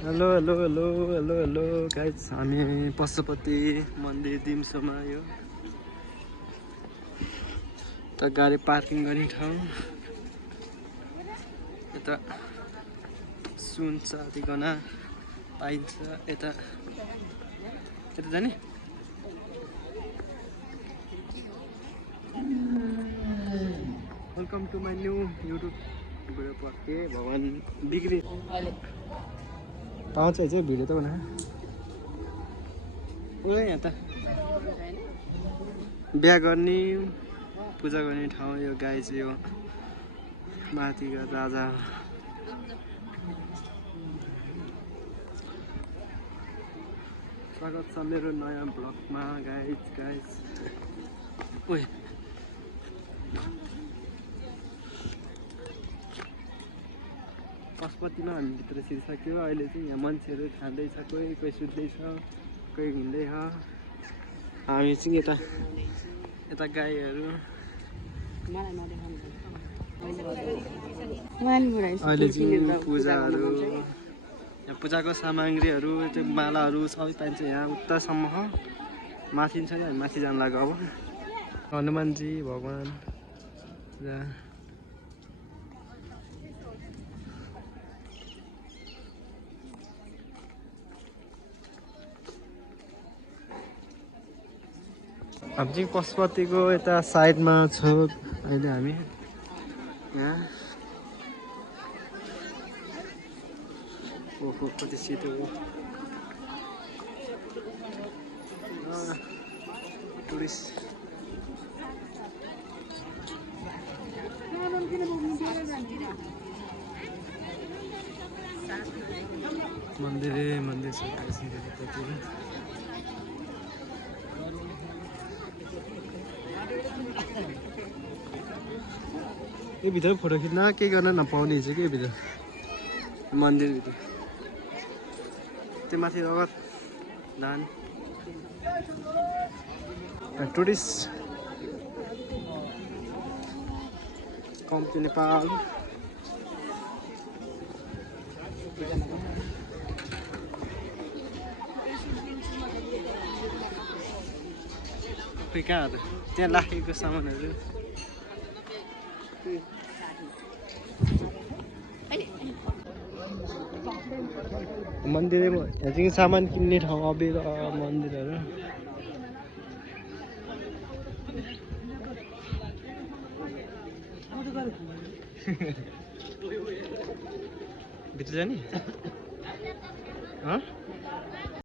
Hello hello hello hello hello guys, हामी पशुपति मन्दिर दिम्सोमा यो त गाडी पार्किङ गर्ने ठाउँ। यता सुन चाँदीगहना पाइन्छ। यता जाने welcome to my new YouTube video के भगवान् बिग्री पाउँछ चाहिँ भिडियो त बना ओ यहाँ त बिहा गर्ने पूजा गर्ने ठाउँ यो गाई चाहिँ यो माथिका राजा स्वागत छ मेरो नयाँ ब्लगमा गाइज ओए पशुपतिमा हामी भित्र छिरिसक्यो। अहिले चाहिँ यहाँ मान्छेहरू खाँदैछ, कोही सुत्दैछ, कोही हिँड्दै छ। हामी चाहिँ यता गाईहरू अहिले चाहिँ पूजाहरू यहाँ पूजाको सामग्रीहरू त्यो मालाहरू सबै पाइन्छ यहाँ उत्तासम्म माथि छ नि। हामी माथि जानु लाग्यो। अब हनुमानजी भगवान् हामी चाहिँ पशुपतिको यता साइडमा छौँ अहिले हामी यहाँ। ओहो कति सिधो हो टुरिस्ट मन्दिर छ यतातिर। यो भित्र फोटो खिच्न केही गर्न नपाउने चाहिँ के भित्र मन्दिरभित्र त्यो माथि रगत धान टुरिस्ट कम्ती नेपाल खोइ कहाँ हो त त्यहाँ राखेको सामानहरू। मन्दिरमा यहाँ चाहिँ सामान किन्ने ठाउँ अबेर मन्दिरहरू। भित्र जाने